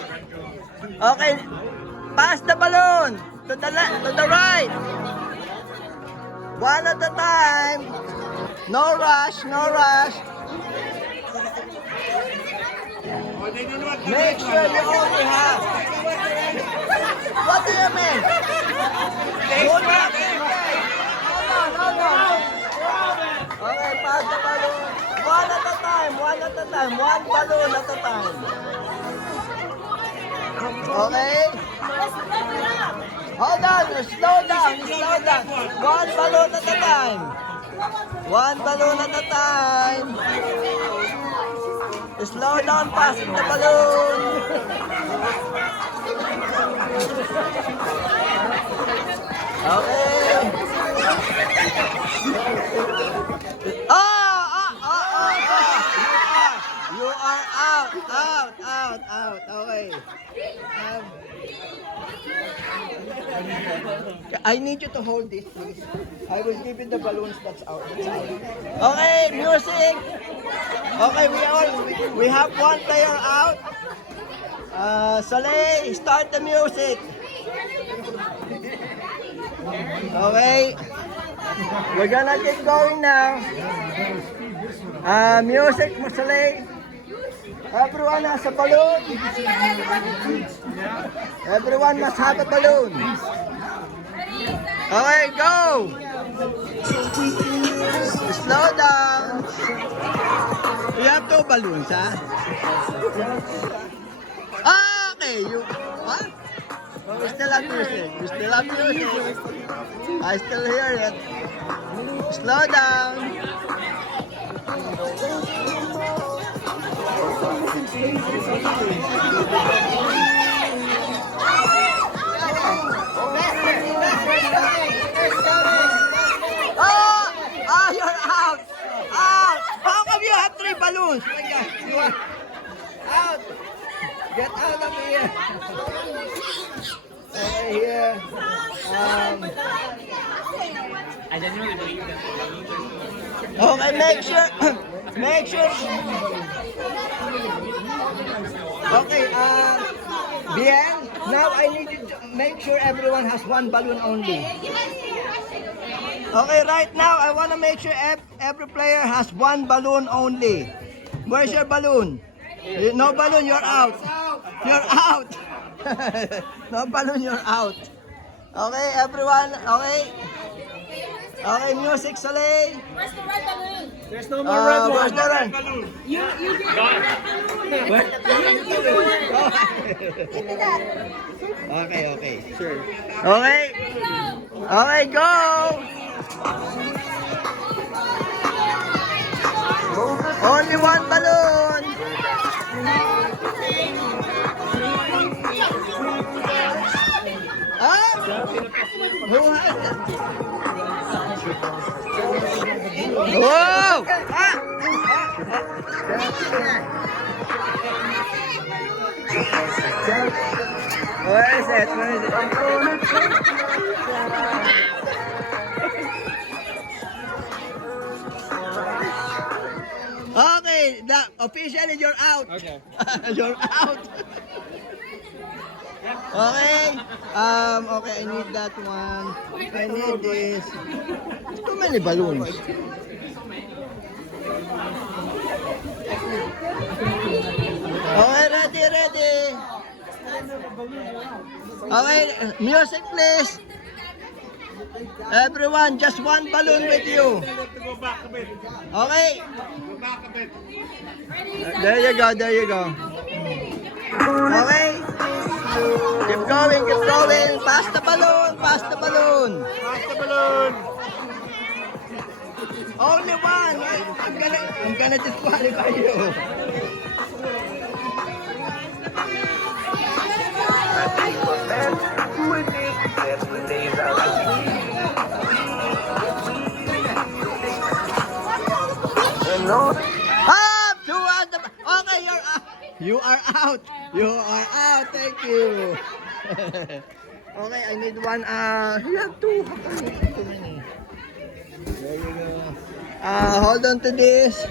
right. Okay. Pass the balloon to the left, to the right. One at a time. No rush, no rush. Make sure you only have. What do you mean? Good luck. Hold on. Okay, pass the balloon. One at a time, one at a time. One balloon at a time. Okay? Hold on, slow down. One balloon at a time. One balloon at a time. Slow down, passing the balloon. Okay. You are out. Okay. I need you to hold this, please. I will give you the balloons that's out. Okay, music. Okay, we have one player out. Saleh, start the music. Okay. We're gonna keep going now. Music, Saleh. Everyone has a balloon. Everyone must have a balloon. Okay, go. Slow down. You have two balloons, huh? Okay, you. What? We still have music. I still hear it. Slow down. You're out. How come you have three balloons? Oh my God, you are out. Get out of here. Okay, here. Okay, make sure. Okay, Bien, now I need you to make sure everyone has one balloon only. Okay, right now I want to make sure every player has one balloon only. Where's your balloon? No balloon, you're out. You're out. No balloon, you're out. Okay, everyone. Okay. Okay, music, Saleh. Where's the red balloon? There's no more red Where's the red? You did the red balloon. Okay. Sure. Okay. Okay, go. Only one balloon. Who has it? Whoa! Where is it? Okay, officially you're out. Okay. You're out. Okay. Okay, I need that one. I need this. Too many balloons. Okay, ready. Okay, music please. Everyone, just one balloon with you. Okay. There you go. Okay. Keep going. Pass the balloon. Only one. I'm gonna disqualify you. Okay, you're out. You are out. Thank you. Okay, I need one. You have two. How come you have too many? There you go. Hold on to this.